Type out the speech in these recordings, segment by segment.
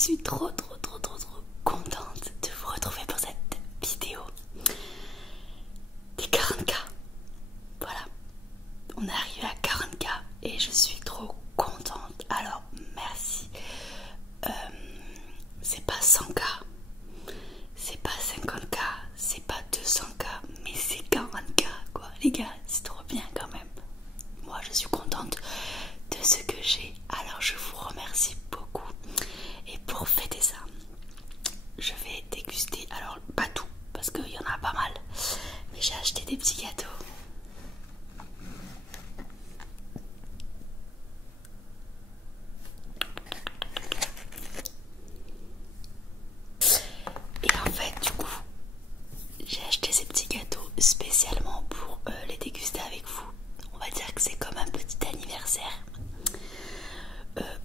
suis trop contente de vous retrouver pour cette vidéo des 40K. Voilà, on est arrivé à 40K et je suis trop contente. Alors merci. C'est pas 100K, c'est pas 50K, c'est pas 200K, mais c'est 40K quoi. Les gars, c'est trop bien quand même. Moi je suis contente de ce que j'ai, alors je vous remercie beaucoup. Et pour fêter ça, je vais déguster, alors pas tout parce qu'il y en a pas mal, mais j'ai acheté des petits gâteaux. Et en fait du coup j'ai acheté ces petits gâteaux spécialement pour les déguster avec vous. On va dire que c'est comme un petit anniversaire.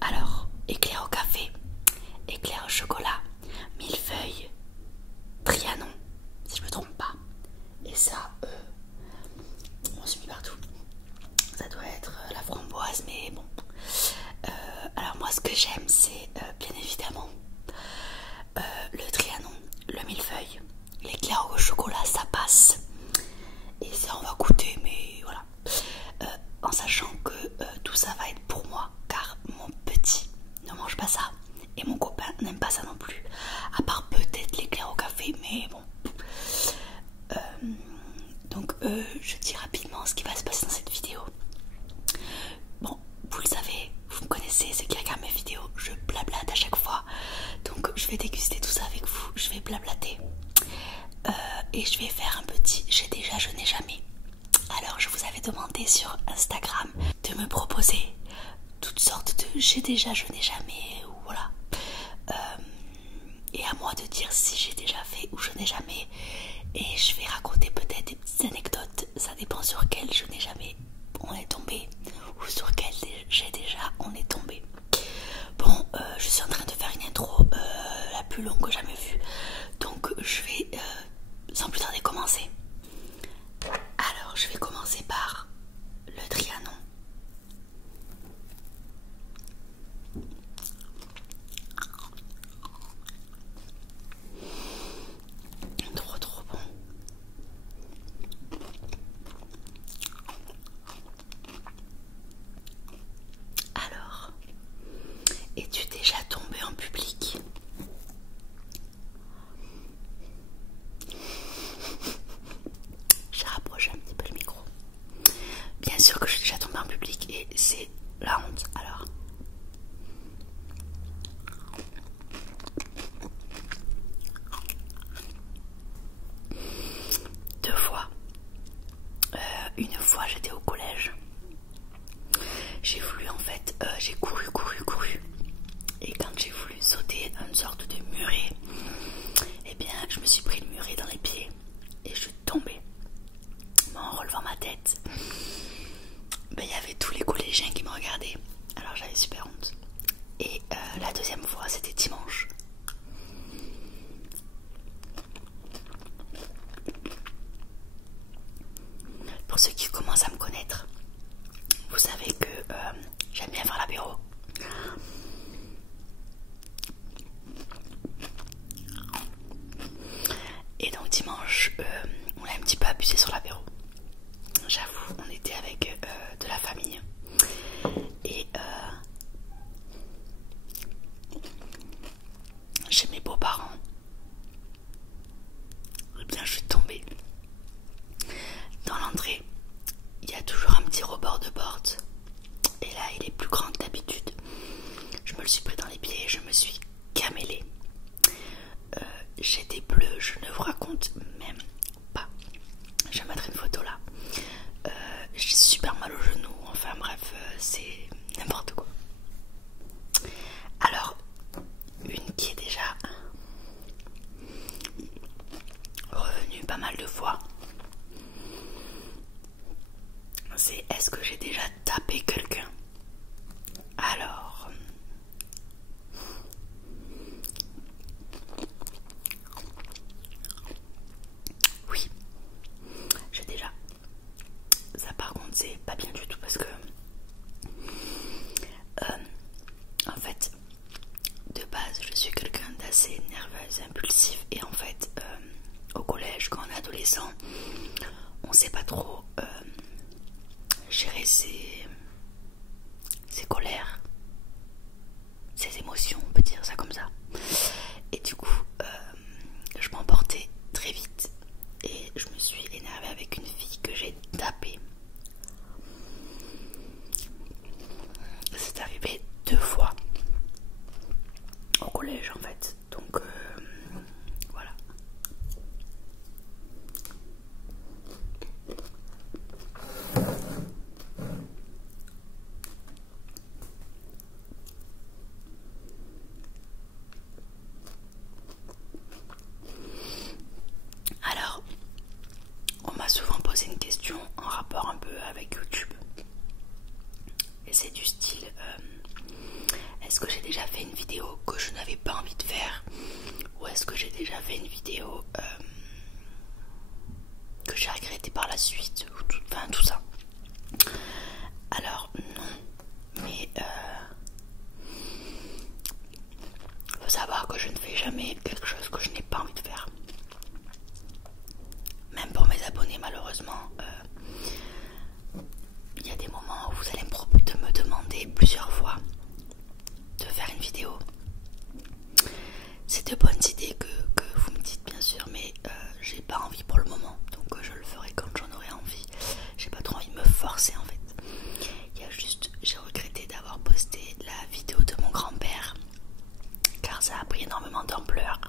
Alors, éclair au café, éclair au chocolat, millefeuille, Trianon, si je me trompe pas. Et ça, on se met partout. Ça doit être la framboise, mais bon. Alors moi, ce que j'aime, c'est bien évidemment le Trianon, le millefeuille, l'éclair au chocolat, ça passe. Et ça, on va goûter, mais voilà. En sachant que tout ça va être pour moi, car mon petit ne mange pas ça et mon copain n'aime pas ça non plus, à part peut-être l'éclair au café, mais bon. Donc je dis rapidement ce qui va se passer dans cette vidéo. Bon, vous le savez, vous me connaissez, ceux qui regardent mes vidéos, je blablate à chaque fois. Donc je vais déguster tout ça avec vous, je vais blablater. Et je vais faire un petit j'ai déjà, je n'ai jamais. Alors je vous avais demandé sur Instagram de me proposer toutes sortes de j'ai déjà, je n'ai jamais, ou voilà. Et à moi de dire si j'ai déjà fait ou je n'ai jamais. Et je vais raconter peut-être des petites anecdotes, ça dépend sur quel je n'ai jamais on est tombé ou sur quel j'ai déjà on est tombé. Bon, je suis en train de faire une intro la plus longue que j'ai jamais vue. Donc je vais sans plus tarder commencer. Alors je vais commencer par le Trianon. Trop bon. Alors, es-tu déjà tombé en public? Je rapproche un petit peu le micro. Bien sûr que je suis déjà tombée en public et c'est la honte. Alors, deux fois. Une fois j'étais au collège. J'ai voulu en fait, j'ai couru. Et quand j'ai voulu sauter une sorte de muret, eh bien je me suis pris le muret dans les pieds et je suis tombée. En relevant ma tête, ben, il y avait tous les collégiens qui me regardaient. Alors j'avais super honte. Et la deuxième fois c'était dimanche. Pour ceux qui commencent à me connaître, vous savez que j'aime bien faire l'apéro. Et donc dimanche, on a un petit peu abusé sur l'apéro. J'avoue, on était avec de la famille. Et chez mes beaux-parents, eh bien je suis tombée. Dans l'entrée, il y a toujours un petit rebord de porte. Et là, il est plus grand que d'habitude. Je me le suis pris dans les pieds et je me suis camélée. J'étais bleue, je ne vous raconte même pas. Je vais mettre une photo là. J'ai super mal au genou. Enfin bref, c'est n'importe quoi. Alors, une qui est déjà revenue pas mal de fois, c'est est-ce que j'ai déjà tapé quelqu'un? Alors, oui, j'ai déjà. Ça par contre c'est pas bien du tout parce que ses colères, ses émotions, on peut dire ça comme ça. Et du coup, je m'emportais très vite et je me suis énervée avec une fille que j'ai tapée. C'est arrivé 2 fois au collège en fait, donc voilà. Alors, on m'a souvent posé une question en rapport un peu avec YouTube. Et c'est du style, est-ce que j'ai déjà fait une vidéo que je n'avais pas envie de faire? Ou est-ce que j'ai déjà fait une vidéo que j'ai regretté par la suite? Enfin tout ça. Alors non, mais faut savoir que je ne fais jamais quelque chose que je n'ai pas envie de faire. Même pour mes abonnés malheureusement, il y a des moments où vous allez me demander plusieurs fois de faire une vidéo. C'est de bonnes idées que vous me dites bien sûr, mais j'ai pas envie pour le moment, donc je le ferai quand j'en aurai envie. J'ai pas trop envie de me forcer en fait. Il y a juste, j'ai regretté d'avoir posté la vidéo de mon grand-père car ça a pris énormément d'ampleur.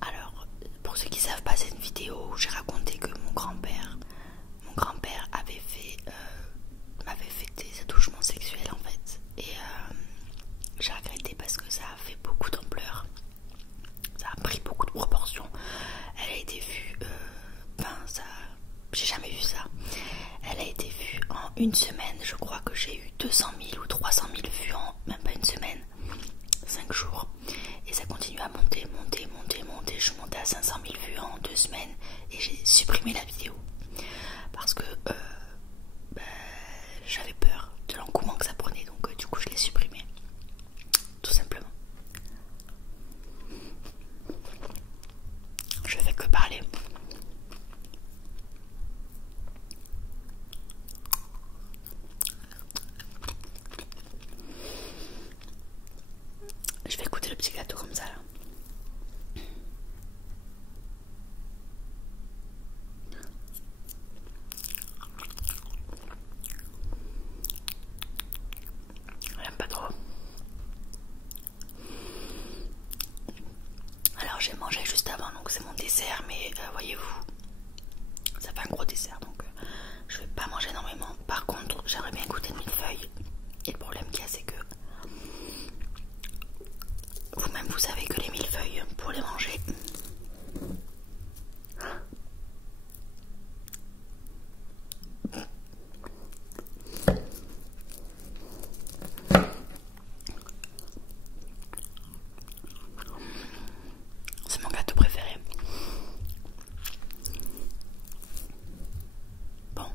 Alors, pour ceux qui savent pas, c'est une vidéo où j'ai raconté que mon grand-père m'avait fait des attouchements sexuels en fait. Et j'ai regretté parce que ça a fait beaucoup d'ampleur. Ça a pris beaucoup de proportions. Elle a été vue, j'ai jamais vu ça. Elle a été vue en une semaine. Je crois que j'ai eu 200 000 ou 300 000 vues en même pas une semaine. 5 jours. Et ça continue à monter. Je suis montée à 500 000 vues en 2 semaines. Et j'ai supprimé la vidéo. Parce que j'avais peur de l'engouement que ça prenait. Donc du coup je l'ai supprimé. Tout simplement. Je fais que parler. Je vais écouter le petit gâteau comme ça là. J'aime pas trop. Alors j'ai mangé juste avant, donc c'est mon dessert, mais voyez-vous, ça fait un gros dessert, donc je vais pas manger énormément. Par contre, j'aimerais bien goûter de millefeuille. Et le problème qu'il y a, c'est que vous-même vous savez que les millefeuilles, pour les manger, c'est mon gâteau préféré. Bon.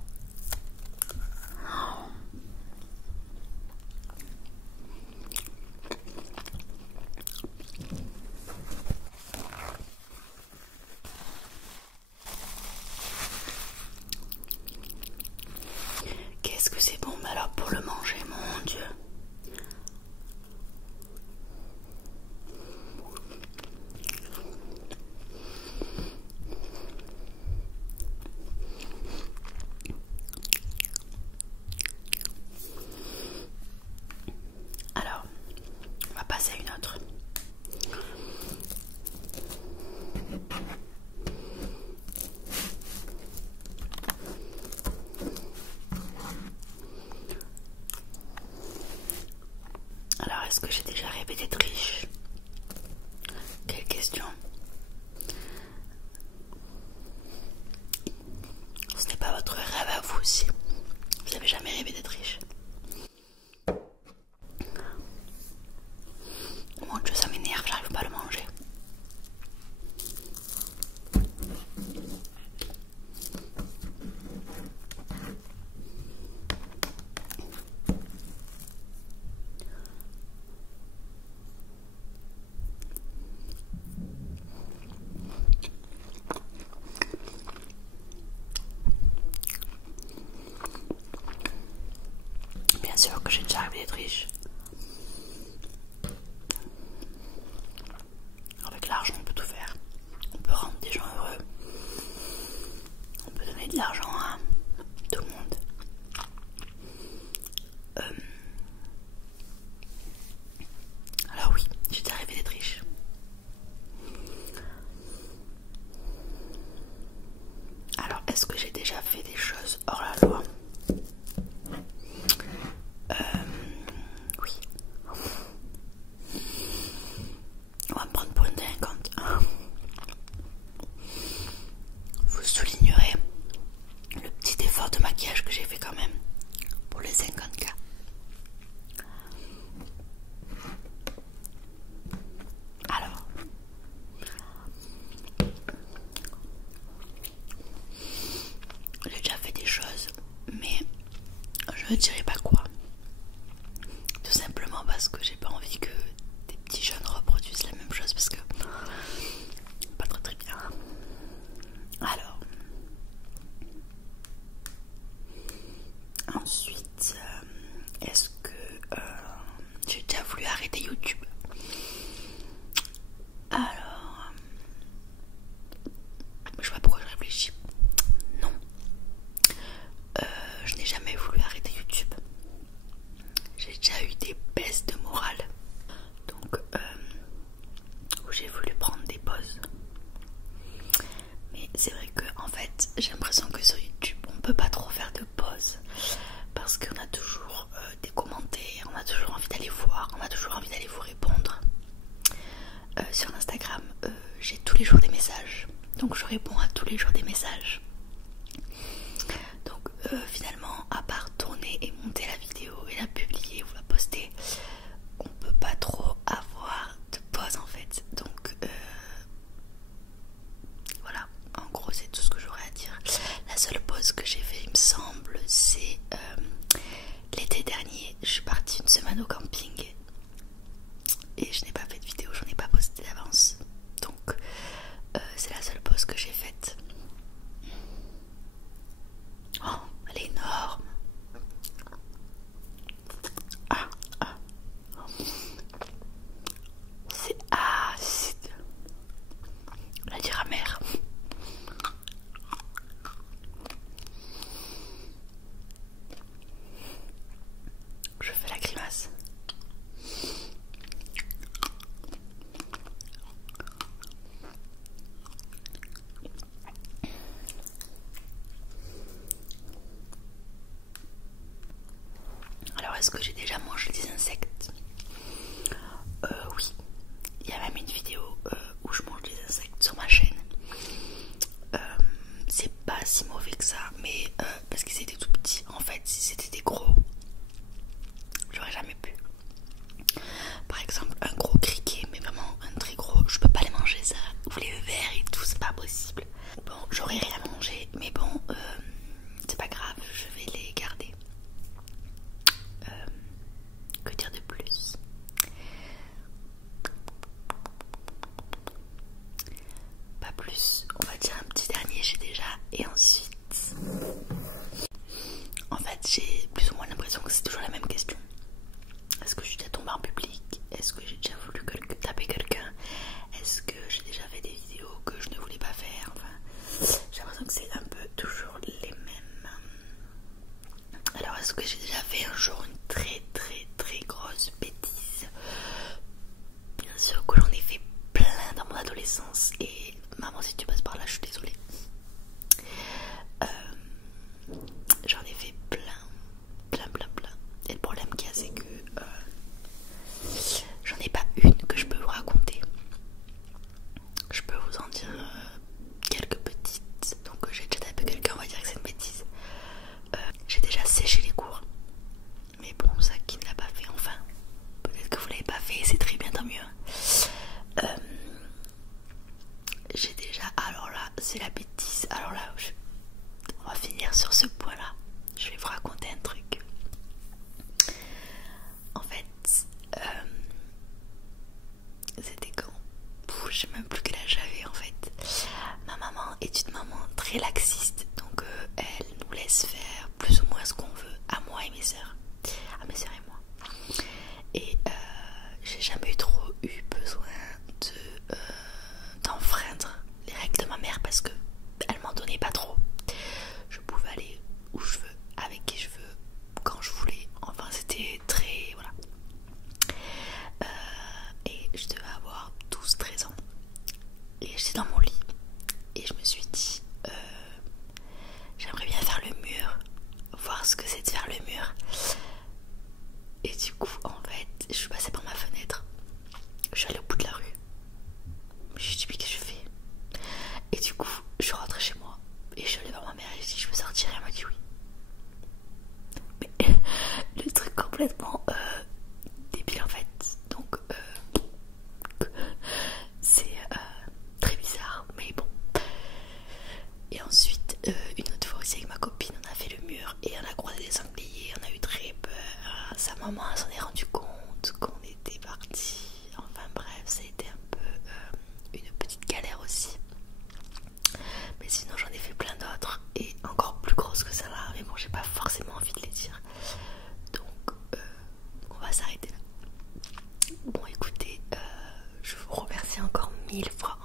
Qu'est-ce que c'est bon, mais alors pour le manger, mon Dieu. Alors, on va passer à une autre. Alors, est-ce que j'ai déjà rêvé d'être riche? Quelle question. Ce n'est pas votre rêve à vous aussi. Vous avez jamais rêvé d'être riche? Mon Dieu, ça m'énerve, j'arrive pas à le manger. Bien sûr que j'ai déjà rêvé d'être riche. Avec l'argent, on peut tout faire. On peut rendre des gens heureux. On peut donner de l'argent à tout le monde. Alors oui, j'ai déjà rêvé d'être riche. Alors, est-ce que j'ai déjà fait des choses hors la loi? Oui. On va me prendre pour une délinquante. Vous soulignerez le petit effort de maquillage que j'ai fait quand même pour les 50K. Alors, j'ai déjà fait des choses, mais je ne dirai pas quoi. Tout simplement parce que j'ai pas envie que des petits jeunes reproduisent la même chose, parce que pas très bien. Alors, ensuite, est-ce que j'ai déjà voulu arrêter YouTube? Alors, je sais pas pourquoi je réfléchis. Non, je n'ai jamais voulu arrêter YouTube. J'ai déjà eu des baisses de morale, donc où j'ai voulu prendre des pauses. Mais c'est vrai que en fait, j'ai l'impression que sur YouTube, on peut pas trop faire de pauses parce qu'on a toujours des commentaires, on a toujours envie d'aller voir, on a toujours envie d'aller vous répondre. Sur Instagram, j'ai tous les jours des messages, donc je réponds à tous les jours des messages. Donc finalement, à part tourner et monter la vidéo et la publier ou la poster, on peut pas trop avoir de pause en fait. Donc voilà, en gros c'est tout ce que j'aurais à dire. La seule pause que j'ai fait, il me semble, c'est l'été dernier. Je suis partie une semaine au camping et je n'ai pas fait de vidéo, j'en ai pas posté d'avance. Donc c'est la seule pause que j'ai faite. Oh, elle est énorme. C'est acide. On va dire amer. Je fais la grimace. Alors, est-ce que j'ai déjà mangé des insectes? Oui. Il y a même une vidéo où je mange des insectes sur ma chaîne. C'est pas si mauvais que ça, mais parce qu'ils étaient tout petits. En fait, si c'était des gros, j'aurais jamais pu. Par exemple, un gros criquet, mais vraiment un très gros, je peux pas les manger ça. Ou les vers et tout, c'est pas possible. Bon, j'aurais rien à manger, mais bon, c'est pas grave, je vais les garder. Que dire de plus? Pas plus, on va dire un petit dernier, j'ai déjà. Et ensuite, en fait, j'ai plus ou moins l'impression que c'est toujours la même question. Est-ce que je suis déjà tombée en public? Est-ce que j'ai déjà voulu taper quelqu'un? Est-ce que j'ai déjà fait des vidéos que je ne voulais pas faire? Enfin, j'ai l'impression que c'est un peu toujours les mêmes. Alors, est-ce que j'ai déjà fait un jour une très grosse bêtise? Bien sûr que j'en ai fait plein dans mon adolescence. Et maman, si tu passes par là, je suis désolée. J'en ai fait plein. Et le problème qu'il y a, c'est que j'en ai pas une que je peux vous raconter. Je peux vous en dire quelques petites. Donc j'ai déjà tapé quelqu'un, on va dire que c'est une bêtise. J'ai déjà séché les cours. Mais bon, ça qui ne l'a pas fait, enfin. Peut-être que vous l'avez pas fait, c'est très bien, tant mieux. J'ai déjà... Alors là, c'est la bêtise. Alors là, on va finir sur ce point-là. Je vais vous raconter un truc. En fait, c'était quand? Je sais même plus quel âge j'avais en fait. Ma maman est une maman très laxiste, donc elle nous laisse faire plus ou moins ce qu'on veut, à moi et mes soeurs. À mes complètement débile en fait. Donc c'est très bizarre, mais bon. Et ensuite, une autre fois aussi avec ma copine, on a fait le mur et on a croisé des sangliers, on a eu très peur. Sa maman s'en est rendu compte qu'on était parti. Enfin bref, ça a été un peu une petite galère aussi. Mais sinon j'en ai fait plein d'autres et encore plus grosses que ça là. Mais bon, j'ai pas forcément envie de les dire. Donc on va s'arrêter là. Bon écoutez, je vous remercie encore 1000 fois